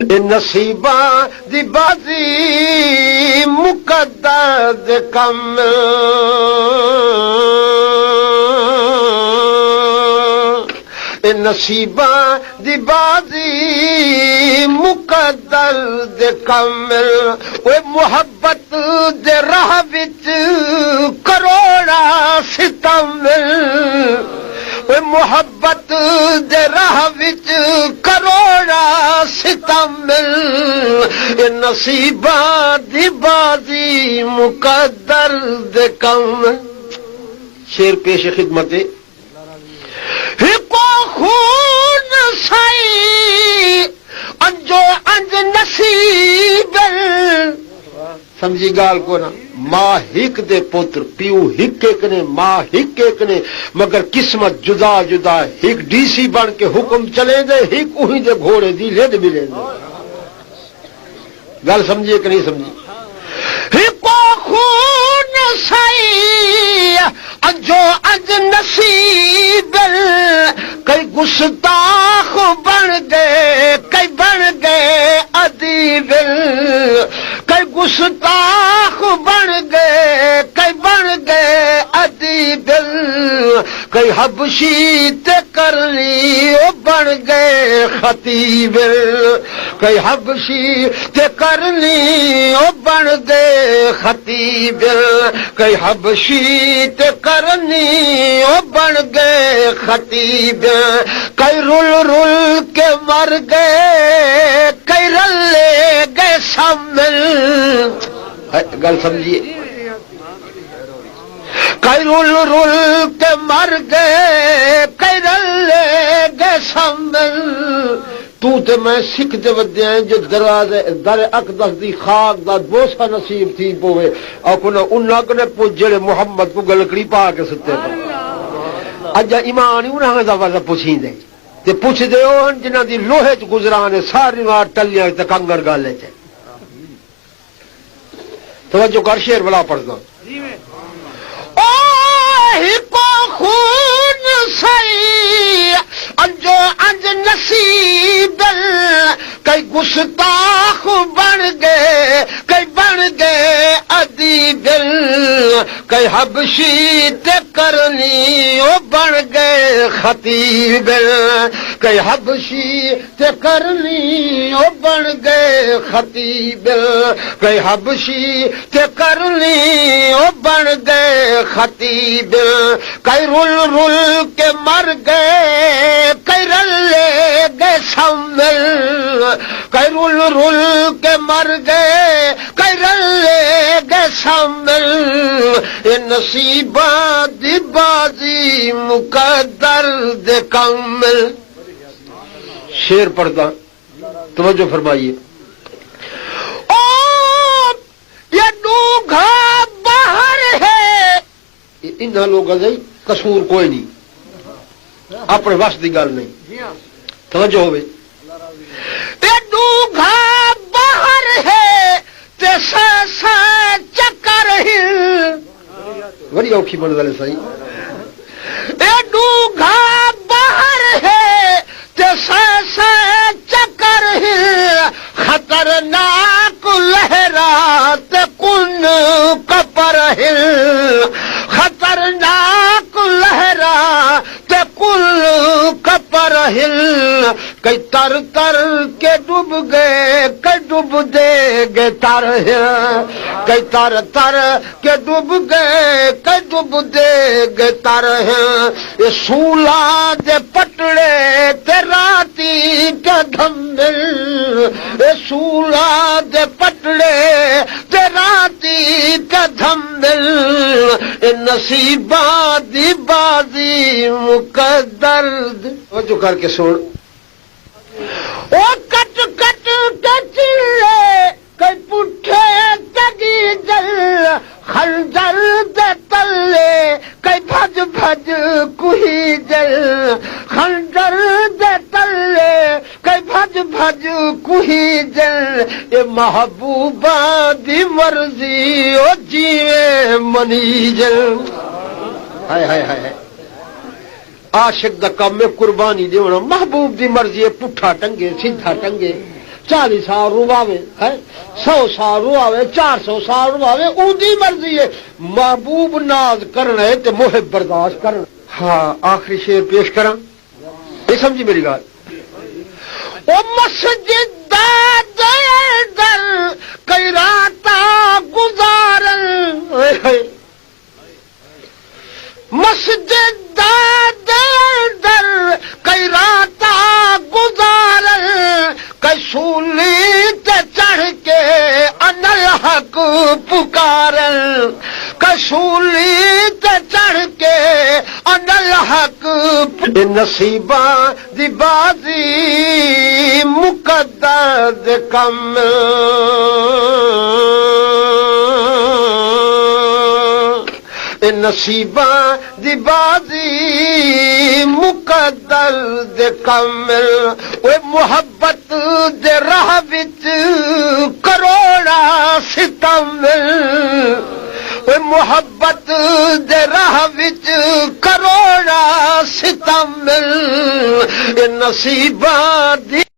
نصیباں دی بازی مقدر دے کم نصیباں دی بازی مقدر دے کم اوے محبت دے راہ وچ کروڑا ستم اوے محبت دے راہ وچ کروڑا ستم نصیباں دی بازی مقدر دے کم شیر پیش خدمت ہکو خون سائی انجو انج نصیب سمجھی گال کو نا ماں ہک دے پتر پیو ہک ایک نے ماں ہک ایک نے مگر قسمت جدا جدا ہک ڈی سی بن کے حکم چلے دے ہک اوہی دے گھوڑے دی لد ملے دے گل سمجھیے کہ نہیں سمجھی ہکو خون سائی انجو انج نصیب کئی گستاخ بن گئے کئی بن گئے ادیب کئی گستاخ بن گئے کئی بن گئے ادیب کئی حبشی تے کرنی او بن گئے خطیب کئی حبشی تے کرنی او بن گئے خطیب کئی حبشی تے کرنی او بن گئے خطیب کئی رل رل کے مر گئے کئی رلے گئے شامل گل سمجھیے کئی رل رل کے مر گئے کئی رلے گئے شامل تو تے میں سکھ دے ودے ہیں جو دراز در اقدس دی خاک دا بوسا نصیب تھی پوے اکنا انہاں کنے پوچھ جڑے محمد کو گلکڑی پا کے ستے پر اجا ایمان انہاں دا واسا پوچھیں دے تے پوچھ دے اون جنہاں دی لوہے چ گزرانے ساری وار ٹلیاں تے کنگن گالے چ توجہ کر شعر بلا پڑھ دا او ہکو خون سائی انجو انج نصیب کئی گستاخ بن گئے کئی بن گئے ادیب کئی حبشی تے کرنی او بن گئے خطیب کئی حبشی تے کرنی او بن گئے خطیب کئی حبشی تے کرنی او بن گئے خطیب کئی رل رل کے مر گئے کئی رلے گئے شامل کئی رل رل کے مر گئے کئی رلے گئے شامل یہ نصیباں دی بازی مقدر دے کامل شیر پڑھتا توجہ فرمائیے او یہ ڈوگھا باہر ہے انہاں لوگاں دا قصور کوئی نہیں اپنے وس دی گل نہیں توجہ ہوئے اے ڈوگھا باہر ہے تے سا چکر ہل بڑی اوکھی بن دے سائی اے ڈوگھا باہر ہے تے سا چکر ہل خطرناک لہرات کن کپر ہل خطرناک لہرات کل کپر ہل کئی تر تر کے ڈوب گئے کئی ڈوب دے گے تر کئی تر تر کے ڈوب گئے کئی ڈوب دے گے تر یہ سولا دے پٹڑے تے راتی کا دھمل یہ سولا دے پٹڑے تے راتی کا دھمل یہ نصیباں دی بازی مقدر جو کر کے سوڑ او کٹ کٹ کے چلے کئی پٹھے تگی جل خنجر دے تلے کئی بھج بھج کوئی جل خنجر دے تلے کئی بھج بھج کوئی جل یہ محبوبہ دی مرضی او جیوے منی جل ہائے ہائے ہائے عاشق دا کام میں قربانی دیونا محبوب دی مرضی ہے پٹھا ٹنگے سیدھا ٹنگے 40 سال رواوے 100 سال رواوے 400 سال رواوے اودی مرضی ہے محبوب ناز کرنا ہے تے محب برداشت کرنا ہاں آخری شعر پیش کراں یہ سمجھی میری گل او مسجد در کئی راتاں گزارن مسجد در کئی راتاں گزارن کئی سولی تے چڑھ کے انل حق پکارن کئی سولی تے چڑھ کے انل حق نصیباں دی بازی مقدر دے کم نصیباں دی بازی مقدر دے کمل اوے محبت دے راہ وچ کروڑا ستم اوے محبت دے راہ وچ کروڑا ستم نصیباں دی